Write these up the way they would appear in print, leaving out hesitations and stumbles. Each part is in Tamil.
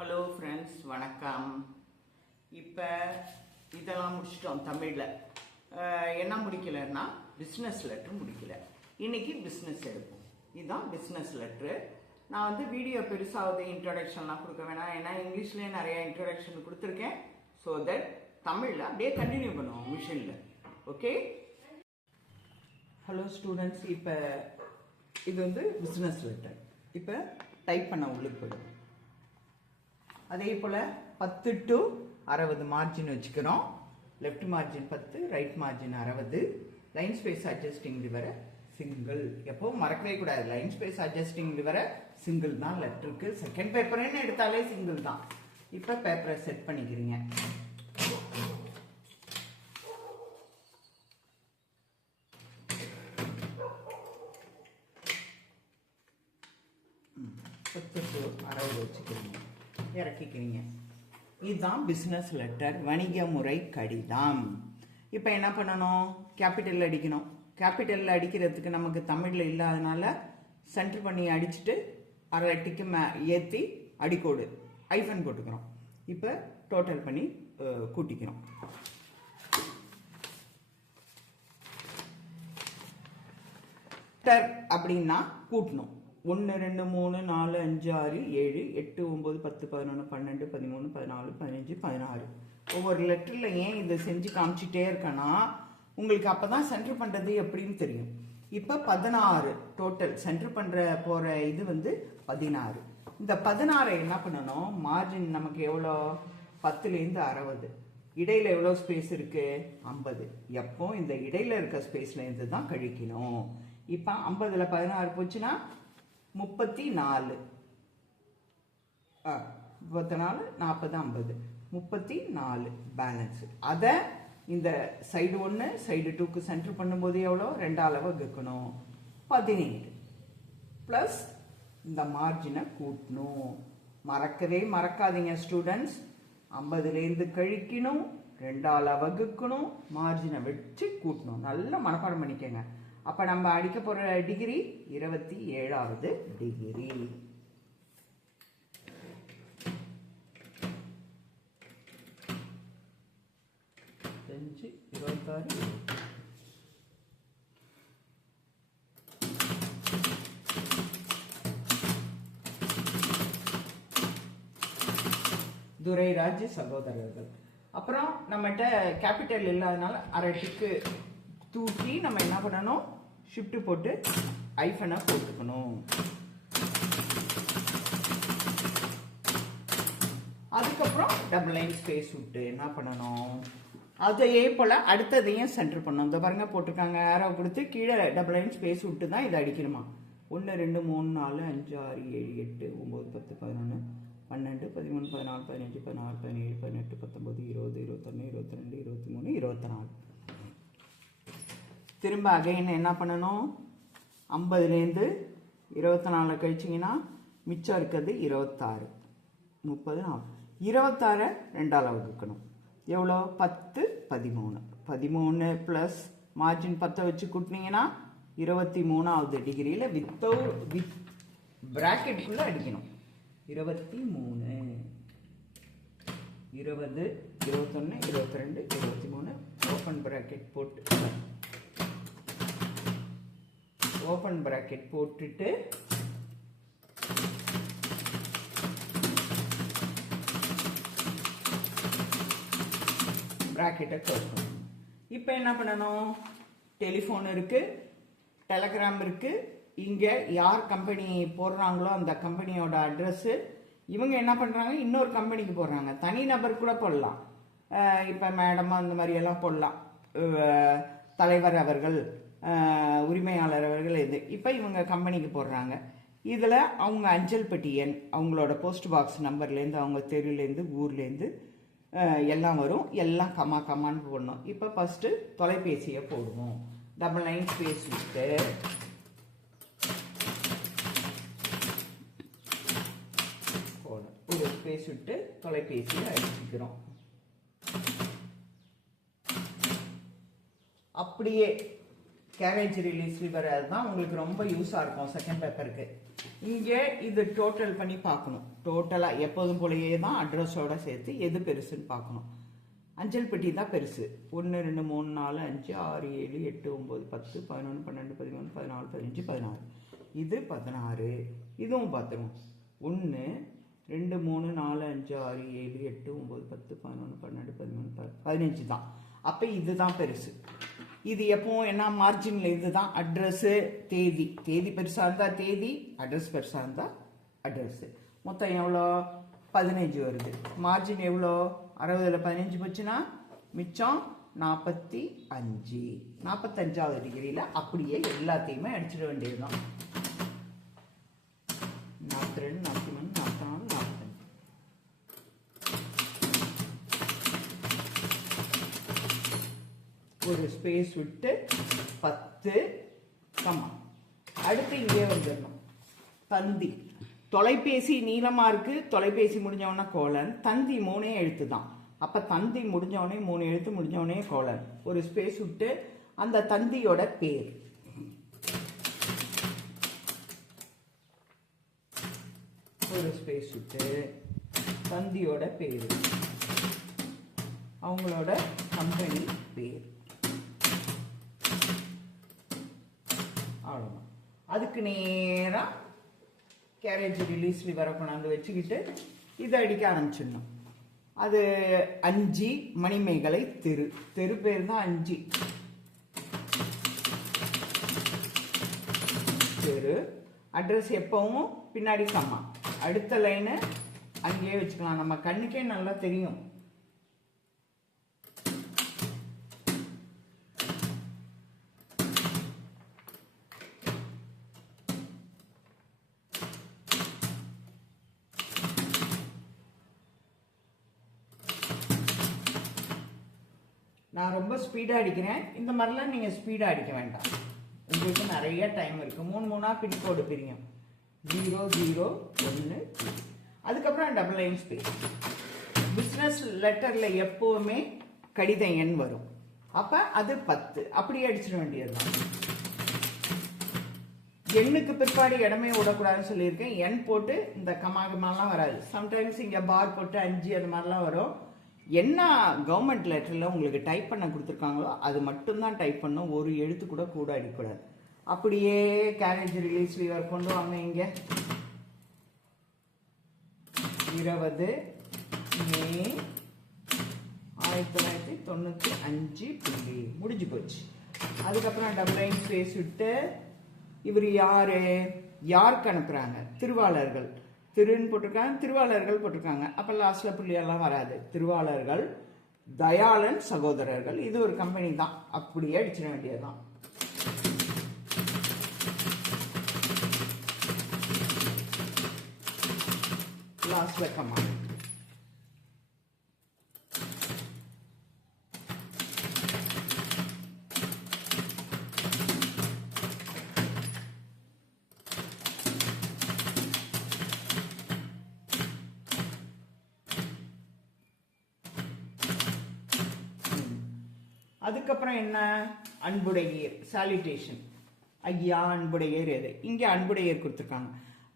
ஹலோ ஃப்ரெண்ட்ஸ், வணக்கம். இப்போ இதெல்லாம் முடிச்சிட்டோம். தமிழில் என்ன முடிக்கலைன்னா பிஸ்னஸ் லெட்ரு முடிக்கல. இன்னைக்கு பிஸ்னஸ் எடுப்போம். இதுதான் பிஸ்னஸ் லெட்ரு. நான் வீடியோ பெருசாவது இன்ட்ரடக்ஷன்லாம் கொடுக்க வேணாம், ஏன்னா இங்கிலீஷ்லேயே நிறைய இன்ட்ரடக்ஷன் கொடுத்துருக்கேன். ஸோ தட் தமிழில் அப்படியே கண்டினியூ பண்ணுவோம் மிஷினில். Okay, hello students. இப்போ இது பிஸ்னஸ் லெட்டர். இப்போ டைப் பண்ண உள்ளுக்கு போயிடும். அதே போல் 10 to 60 மார்ஜின் வச்சுக்கிறோம். Left margin 10, right margin 60. Line space adjusting வர சிங்கிள். எப்பவும் மறக்கவே கூடாது, லைன் ஸ்பேஸ் அட்ஜஸ்டிங் வர சிங்கிள் தான் லெட்டருக்கு. செகண்ட் பேப்பர்னு எடுத்தாலே சிங்கிள் தான். இப்போ பேப்பரை செட் பண்ணிக்கிறீங்க. வச்சுக்கிறீங்க, இறக்கிக்கிறீங்க. இதுதான் பிஸ்னஸ் லெட்டர், வணிக முறை கடிதம். இப்போ என்ன பண்ணணும்? கேபிட்டல் அடிக்கணும். கேபிட்டல் அடிக்கிறதுக்கு நமக்கு தமிழில் இல்லாதனால சென்டர் பண்ணி அடிச்சுட்டு அரை டிக்கு ஏற்றி அடிக்கோடு ஐஃபன் போட்டுக்கிறோம். இப்போ டோட்டல் பண்ணி கூட்டிக்கிறோம். அப்படின்னா கூட்டணும். 1 2 3 4 5 6 7 8 9 10 11 12 13 14 15 16. ஒவ்வொரு லெட்டரில் ஏன் இதை செஞ்சு காமிச்சிட்டே இருக்கேன்னா உங்களுக்கு அப்போ தான் சென்டர் பண்ணுறது எப்படின்னு தெரியும். இப்போ 16 டோட்டல் சென்டர் பண்ணுற போகிற இது 16. இந்த 16 என்ன பண்ணணும்? மார்ஜின் நமக்கு எவ்வளோ? 10லேருந்து 60. இடையில எவ்வளோ ஸ்பேஸ் இருக்குது? 50. எப்போ இந்த இடையில இருக்க ஸ்பேஸ்லேருந்து தான் கழிக்கணும். இப்போ 50ல் 16 போச்சுன்னா 34. 24 40 50 34 பேலன்ஸ். அதை இந்த சைடு 1 சைடு 2க்கு சென்டர் பண்ணும்போது எவ்வளோ? 2 வகுக்கணும். 17 ப்ளஸ் இந்த மார்ஜினை கூட்டணும். மறக்கவே மறக்காதீங்க ஸ்டூடெண்ட்ஸ். 50லேருந்து கழிக்கணும், 2 வகுக்கணும், மார்ஜினை வச்சு கூட்டணும். நல்லா மனப்பாடம் பண்ணிக்கோங்க. அப்போ நம்ம அடிக்க போகிற டிகிரி 27வது டிகிரி. செஞ்சு 26. துரைராஜ் சகோதரர்கள். அப்புறம் நம்மகிட்ட கேபிட்டல் இல்லாதனால அரை டிக்கு தூக்கி நம்ம என்ன பண்ணணும்? ஷிஃப்ட் போட்டு ஐஃபனை போட்டுக்கணும். அதுக்கப்புறம் டபுள் லைன் ஸ்பேஸ் விட்டு என்ன பண்ணணும்? அதையே போல் அடுத்ததையும் சென்டர் பண்ணணும். இந்த பாருங்க போட்டிருக்காங்க, ஆரோ கொடுத்து கீழே டபுள் லைன் ஸ்பேஸ் விட்டு தான் இதை அடிக்கணுமா. 1 2 3 4 5 6 7 8 9 10 11 12 13 14 15 16 17 18 19 20 21 22 23 24. திரும்ப அகைன் என்ன பண்ணணும்? 50லேருந்து 24 கழிச்சிங்கன்னா மிச்சம் இருக்கிறது 26. 30 40. 26 2 வகுக்கணும். எவ்வளோ? 10 13. 13 ப்ளஸ் மார்ஜின் 10 வச்சு கூட்டினீங்கன்னா 23வது டிகிரியில் வித் பிராக்கெட்டுக்குள்ளே அடிக்கணும். 23 20 21 22 23 ஓப்பன் பிராக்கெட் போட்டு ஓப்பன் பிராக்கெட் போட்டுட்டு பிராக்கெட்டை க்ளோஸ் பண்ணணும். இப்போ என்ன பண்ணணும்? டெலிஃபோன் இருக்குது, டெலகிராம் இருக்குது. இங்கே யார் கம்பெனி போடுறாங்களோ அந்த கம்பெனியோட அட்ரஸ்ஸு. இவங்க என்ன பண்ணுறாங்க? இன்னொரு கம்பெனிக்கு போடுறாங்க. தனி நபர் கூட போடலாம். இப்போ மேடம் அந்த மாதிரியெல்லாம் போடலாம். தலைவர் அவர்கள், உரிமையாளர் அவர்கள். இது இப்போ இவங்க கம்பெனிக்கு போடுறாங்க. இதில் அவங்க அஞ்சல் பெட்டி எண், அவங்களோட போஸ்ட் பாக்ஸ் நம்பர்லேருந்து, அவங்க தெருலேருந்து, ஊர்லேருந்து எல்லாம் வரும். எல்லாம் கமான்னு போடணும். இப்போ ஃபஸ்ட்டு தொலைபேசியை போடுவோம். டபுள் லைன் ஸ்பேஸ் விட்டு ஒரு ஸ்பேஸ் விட்டு தொலைபேசியை அடிச்சுக்கிறோம். அப்படியே கேரேஜ் ரிலீஸ் லிவர், அதுதான் உங்களுக்கு ரொம்ப யூஸாக இருக்கும் செகண்ட் பேப்பருக்கு. இங்கே இது டோட்டல் பண்ணி பார்க்கணும். டோட்டலாக எப்போதும் போலயே தான் அட்ரஸோட சேர்த்து எது பெருசுன்னு பார்க்கணும். அஞ்சல் பெட்டி தான் பெருசு. 1 2 3 4 5 6 7 8 9 10 11 12 13 14 15 16. இது 16. இதுவும் பார்த்துருவோம். 1 2 3 4 5 6 7 8 9 10 11 12 13 15 தான். அப்போ இதுதான் பெருசு. இது எப்பவும் என்ன மார்ஜினில் இதுதான் அட்ரஸு தேதி. தேதி பெருசாக இருந்தால் தேதி, அட்ரஸ் பெருசாக இருந்தால் அட்ரஸு. மொத்தம் எவ்வளோ? 15 வருது. மார்ஜின் எவ்வளோ? 60ல் 15 போச்சுன்னா மிச்சம் 45. 45வது டிகிரியில் அப்படியே எல்லாத்தையுமே அடிச்சிட வேண்டியதுதான். 42 43 44 45. ஒரு ஸ்பேஸ் விட்டு 10 கமா. அடுத்து இங்கே வந்துடணும். தந்தி. தொலைபேசி நீளமாக இருக்குது. தொலைபேசி முடிஞ்சவொடனே கோலன். தந்தி 3 எழுத்து தான். அப்போ தந்தி முடிஞ்சவொடனே 3 எழுத்து முடிஞ்சவொடனே கோலன். ஒரு ஸ்பேஸ் விட்டு அந்த தந்தியோட பேர். ஒரு ஸ்பேஸ் விட்டு தந்தியோட பேர், அவங்களோட கம்பெனி பேர். அவ்வளோதான். அதுக்கு நேராக கேரேஜ் ரிலீஸ் லிவரை கொண்டாந்து வச்சுக்கிட்டு இதை அடிக்க ஆரம்பிச்சிடணும். அது 5 மணிமேகலை தெரு. தெரு பேர் தான் 5 தெரு. அட்ரஸ் எப்பவும் பின்னாடி கம்மா. அடுத்த லைனு அங்கேயே வச்சுக்கலாம். நம்ம கண்ணுக்கே நல்லா தெரியும். நான் ரொம்ப ஸ்பீடாக அடிக்கிறேன். இந்த மாதிரிலாம் நீங்கள் ஸ்பீடாக அடிக்க வேண்டாம். உங்களுக்கு நிறைய டைம் இருக்குது. 3 3 பின்கோடு பிரியும். 0 0 1 2. அதுக்கப்புறம் டபுள் லைன் ஸ்பேஸ். பிஸ்னஸ் லெட்டரில் எப்போவுமே கடித எண் வரும். அப்போ அது 10. அப்படியே அடிச்சிட வேண்டியது தான். எண்ணுக்கு பிற்பாடு இடமே விடக்கூடாதுன்னு சொல்லியிருக்கேன். எண் போட்டு இந்த கமாகமாலாம் வராது. சம்டைம்ஸ் இங்கே பார் போட்டு 5 அது மாதிரிலாம் வரும். என்ன கவர்மெண்ட் லெட்டரில் உங்களுக்கு டைப் பண்ண கொடுத்துருக்காங்களோ அது மட்டும்தான் டைப் பண்ணும். ஒரு எழுத்து கூட கூட அடிக்கக்கூடாது. அப்படியே கேரேஜ் ரிலீஸ் லிவர் கொண்டு வாங்க. இங்கே 20 மே 1995 புள்ளி முடிஞ்சு போச்சு. அதுக்கப்புறம் டபுள் லைன் ஸ்பேஸ் விட்டு இவர் யாருக்கு அனுப்புகிறாங்க? திருவாளர்கள். திருன்னு போட்டிருக்காங்க, திருவாளர்கள் போட்டிருக்காங்க. அப்போ லாஸ்ட்டில் புள்ளியெல்லாம் வராது. திருவாளர்கள் தயாளன் சகோதரர்கள். இது ஒரு கம்பெனி தான். அப்படியே அடிச்சிட வேண்டியதுதான். லாஸ்ட்ல கமா. அதுக்கப்புறம் என்ன? அன்புடையர். சாலிட்டேஷன். ஐயா அன்புடையர். எது இங்கே அன்புடையர் கொடுத்துருக்காங்க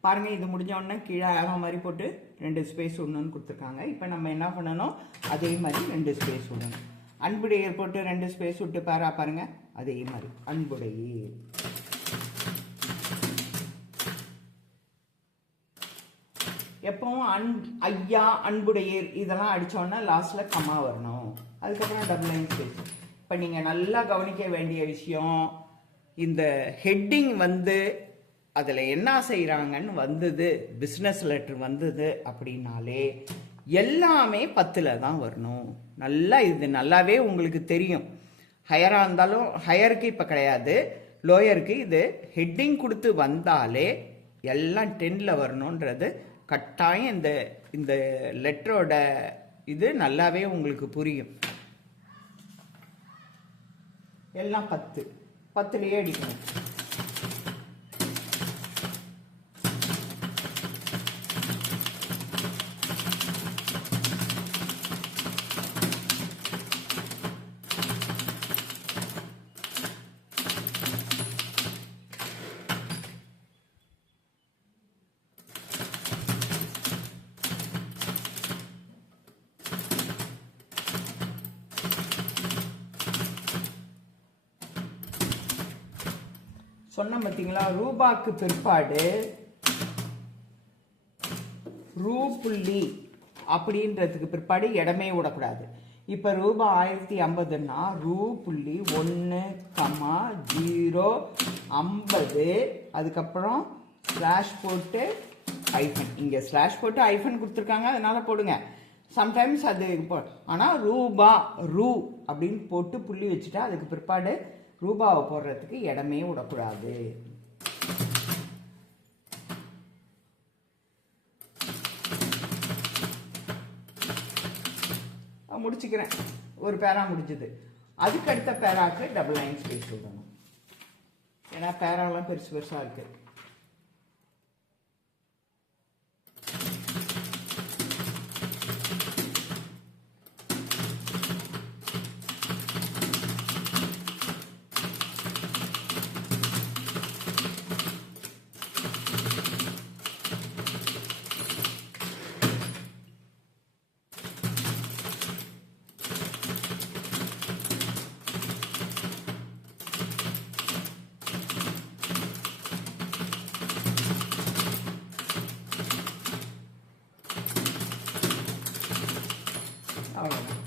பாருங்க. இது முடிஞ்ச உடனே கீழே ஆகா மாதிரி போட்டு 2 ஸ்பேஸ் ஒன்றுன்னு கொடுத்துருக்காங்க. இப்போ நம்ம என்ன பண்ணணும்? அதே மாதிரி 2 ஸ்பேஸ் விடணும். அன்புடையர் போட்டு 2 ஸ்பேஸ் விட்டு பாருங்க. அதே மாதிரி அன்புடையர். எப்பவும் ஐயா அன்புடையர் இதெல்லாம் அடித்தோன்னா லாஸ்ட்டில் கம்மா வரணும். அதுக்கப்புறம் டபுள் லைன் ஸ்பேஸ். இப்போ நீங்கள் நல்லா கவனிக்க வேண்டிய விஷயம், இந்த ஹெட்டிங் அதில் என்ன செய்கிறாங்கன்னு வந்தது, பிஸ்னஸ் லெட்டர் வந்தது அப்படின்னாலே எல்லாமே 10ல் தான் வரணும். இது நல்லாவே உங்களுக்கு தெரியும். ஹையராக இருந்தாலும், ஹையருக்கு இப்போ கிடையாது, லோயருக்கு இது ஹெட்டிங் கொடுத்து வந்தாலே எல்லாம் 10ல் வரணுன்றது கட்டாயம். இந்த லெட்டரோட இது நல்லாவே உங்களுக்கு புரியும். எல்லாம் 10லேயே அடிக்கணும். சொன்ன பார்த்தீங்களா, ரூபாக்கு பிற்பாடு ரூ புள்ளி அப்படின்றதுக்கு பிற்பாடு இடமே விடக்கூடாது. இப்போ ரூபா 1050ன்னா ரூ புள்ளி 1,050, அதுக்கப்புறம் ஸ்லாஷ் போட்டு ஐஃபன். இங்கே ஸ்லாஷ் போட்டு ஐஃபன் கொடுத்துருக்காங்க, அதனால போடுங்க. சம்டைம்ஸ் அது ஆனால் ரூபா ரூ அப்படின்னு போட்டு புள்ளி வச்சுட்டா அதுக்கு பிற்பாடு ரூபாவை போடுறதுக்கு இடமே விடக்கூடாது. முடிச்சுக்கிறேன். ஒரு பேரா முடிஞ்சது. அதுக்கு அடுத்த பேராக்கு டபுள் லைன் ஸ்பேஸ் விடணும். ஏன்னா பேராலாம் பெருசு பெருசாக இருக்கு.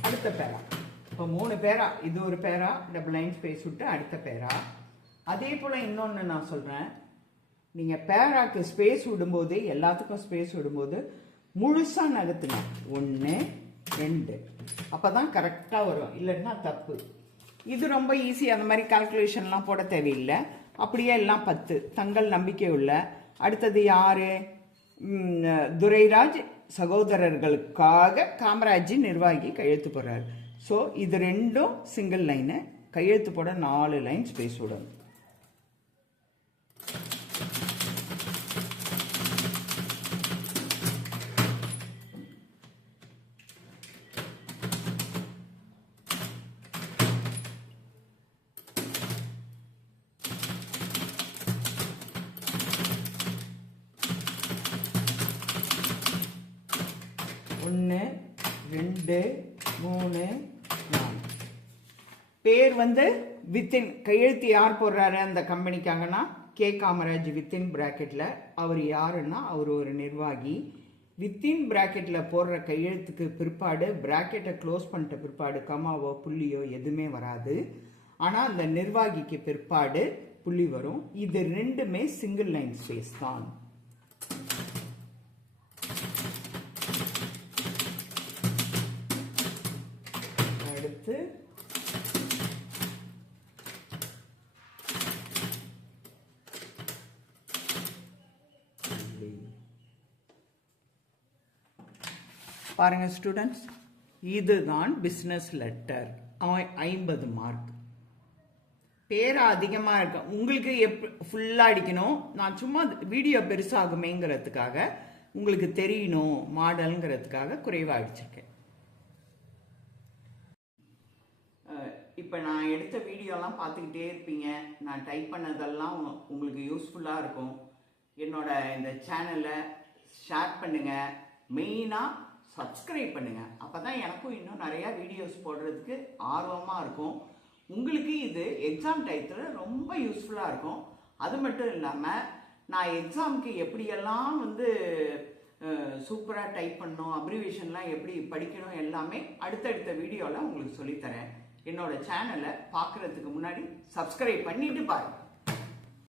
அடுத்த பேரா இப்போ 3 பேரா, இது ஒரு பேரா, டபுள் லைன் ஸ்பேஸ் விட்டு அடுத்த பேரா. அதே போல் இன்னொன்று நான் சொல்கிறேன், நீங்கள் பேராக்கு ஸ்பேஸ் விடும்போது, எல்லாத்துக்கும் ஸ்பேஸ் விடும்போது முழுசாக நகர்த்துங்க. 1 2 அப்போ தான் கரெக்டாக வரும், இல்லைன்னா தப்பு. இது ரொம்ப ஈஸி, அந்த மாதிரி கால்குலேஷன்லாம் போட தேவையில்லை. அப்படியே எல்லாம் 10. தங்கள் நம்பிக்கை உள்ள. அடுத்தது யாரு? துரைராஜ் சகோதரர்களுக்காக காமராஜ் நிர்வாகி கையெழுத்து போடுறாரு. ஸோ இது ரெண்டும் சிங்கிள் லைனு. கையெழுத்து போட 4 லைன் ஸ்பேஸ் விடணும். ஒன்று 2 3 4. பேர் வித்தின். கையெழுத்து யார் போடுறாரு அந்த கம்பெனிக்காகனா கே காமராஜ் வித்தின் பிராக்கெட்டில். அவர் யாருன்னா அவர் ஒரு நிர்வாகி. வித்தின் பிராக்கெட்டில் போடுற கையெழுத்துக்கு பிற்பாடு பிராக்கெட்டை க்ளோஸ் பண்ணிட்ட பிற்பாடு கமாவோ புள்ளியோ எதுவுமே வராது. ஆனால் அந்த நிர்வாகிக்கு பிற்பாடு புள்ளி வரும். இது ரெண்டுமே சிங்கிள் லைன் ஸ்பேஸ் தான். அடுத்து பாருங்க ஸ்டூடெண்ட்ஸ், இதுதான் பிஸ்னஸ் லெட்டர். 50 மார்க். பேர் அதிகமாக இருக்கு. உங்களுக்கு ஃபுல்லாக அடிக்கணும். நான் சும்மா வீடியோ பெருசாகுமேங்கிறதுக்காக, உங்களுக்கு தெரியணும் மாடலுங்கிறதுக்காக குறைவாக அடிச்சிருக்கேன். இப்போ நான் எடுத்த வீடியோலாம் பார்த்துக்கிட்டே இருப்பீங்க. நான் டைப் பண்ணதெல்லாம் உங்களுக்கு யூஸ்ஃபுல்லாக இருக்கும். என்னோட இந்த சேனலை ஷேர் பண்ணுங்கள். மெயினாக சப்ஸ்கிரைப் பண்ணுங்கள். அப்போ தான் எனக்கும் இன்னும் நிறையா வீடியோஸ் போடுறதுக்கு ஆர்வமாக இருக்கும். உங்களுக்கு இது எக்ஸாம் டயத்தில் ரொம்ப யூஸ்ஃபுல்லாக இருக்கும். அது மட்டும் இல்லாமல் நான் எக்ஸாமுக்கு எப்படியெல்லாம் சூப்பராக டைப் பண்ணணும், அப்ரிவேஷன்லாம் எப்படி படிக்கணும் எல்லாமே அடுத்தடுத்த வீடியோவில் உங்களுக்கு சொல்லித்தரேன். என்னோட சேனலை பார்க்குறதுக்கு முன்னாடி சப்ஸ்கிரைப் பண்ணிட்டு பாருங்கள்.